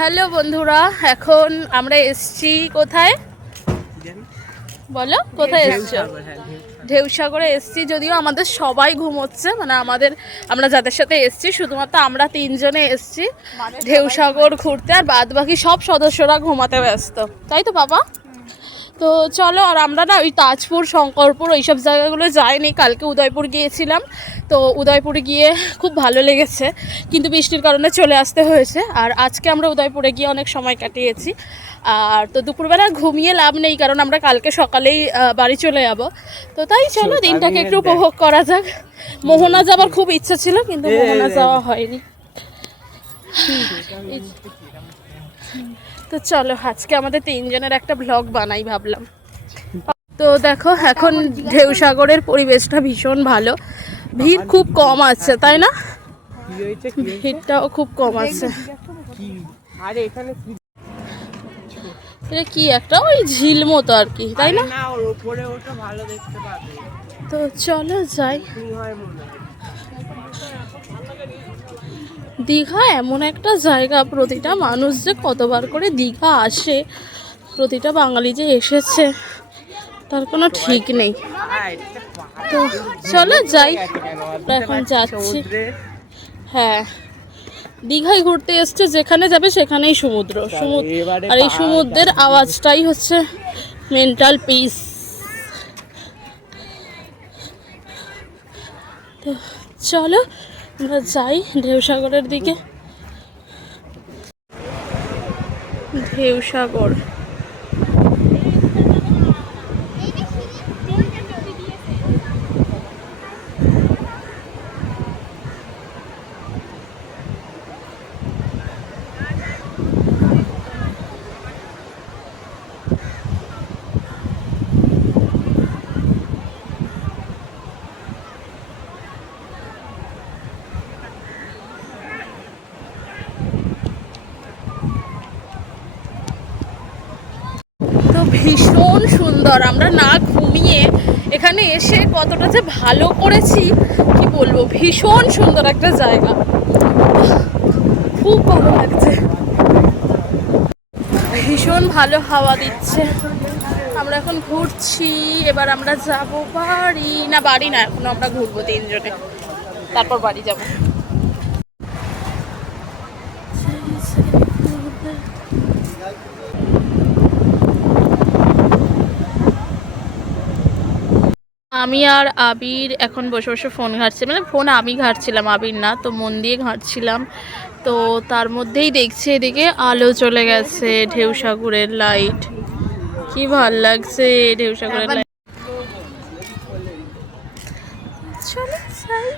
Hello বন্ধুরা, এখন আমরা এসছি কোথায় বলো? কোথায় এসছি? ঢেউসাগরে এসছি। যদিও আমাদের সবাই ঘুমোচ্ছে, মানে আমরা যাদের সাথে এসছি শুধুমাত্র আমরা তিনজনে এসছি ঢেউসাগর ঘুরতে, আর বাদ বাকি সব সদস্যরা ঘুমাতে ব্যস্ত, তাই তো বাবা? তো চলো, আর আমরা না ওই তাজপুর, শঙ্করপুর ওইসব জায়গাগুলো যাইনি। কালকে উদয়পুর গিয়েছিলাম, তো উদয়পুরে গিয়ে খুব ভালো লেগেছে, কিন্তু বৃষ্টির কারণে চলে আসতে হয়েছে। আর আজকে আমরা উদয়পুরে গিয়ে অনেক সময় কাটিয়েছি। আর তো দুপুরবেলা ঘুমিয়ে লাভ নেই, কারণ আমরা কালকে সকালেই বাড়ি চলে যাব। তো তাই চলো দিনটাকে একটু উপভোগ করা যাক। মোহনা যাবার খুব ইচ্ছা ছিল, কিন্তু মোহনা যাওয়া হয়নি। তো চলো আজকে আমাদের তিনজনের একটা ব্লগ বানাই ভাবলাম। তো দেখো, এখন ঢেউসাগরের পরিবেশটা ভীষণ ভালো, ভিড় খুব কম আছে, তাই না? ভিড়টাও খুব কম আছে। এটা কি একটা ওই ঝিল মতো আর কি, তাই না? তো চলো যাই। দীঘা এমন একটা জায়গা, প্রতিটা মানুষ যে কতবার করে দীঘা আসে, প্রতিটা বাঙালি যে এসেছে তার কোনো ঠিক নেই। তো চলো যাই, এখন যাচ্ছি। হ্যাঁ, দীঘায় ঘুরতে এসছে, যেখানে যাবে সেখানেই সমুদ্র, আর এই সমুদ্রের আওয়াজটাই হচ্ছে মেন্টাল পিস। তো চলো আমরা যাই ঢেউসাগরের দিকে। ঢেউসাগর তো ভীষণ সুন্দর। আমরা না ঘুমিয়ে এখানে এসে কতটা যে ভালো করেছি কি বলবো, ভীষণ সুন্দর একটা জায়গা, খুব ভালো লাগছে, ভীষণ ভালো হাওয়া দিচ্ছে। আমরা এখন ঘুরছি, এবার আমরা যাব বাড়ি। না বাড়ি না, এখন আমরা ঘুরবো তিনজনে, তারপর বাড়ি যাব। আমি আর আবির এখন বসে বসে ফোন ঘাঁটছি, মানে ফোন আমি ঘাঁটছিলাম, আবির না, তো মন দিয়ে ঘাঁটছিলাম। তো তার মধ্যেই দেখছি এদিকে আলো চলে গেছে, ঢেউসাগরের লাইট, কি ভাল লাগছে ঢেউসাগরের লাইট। চলো যাই।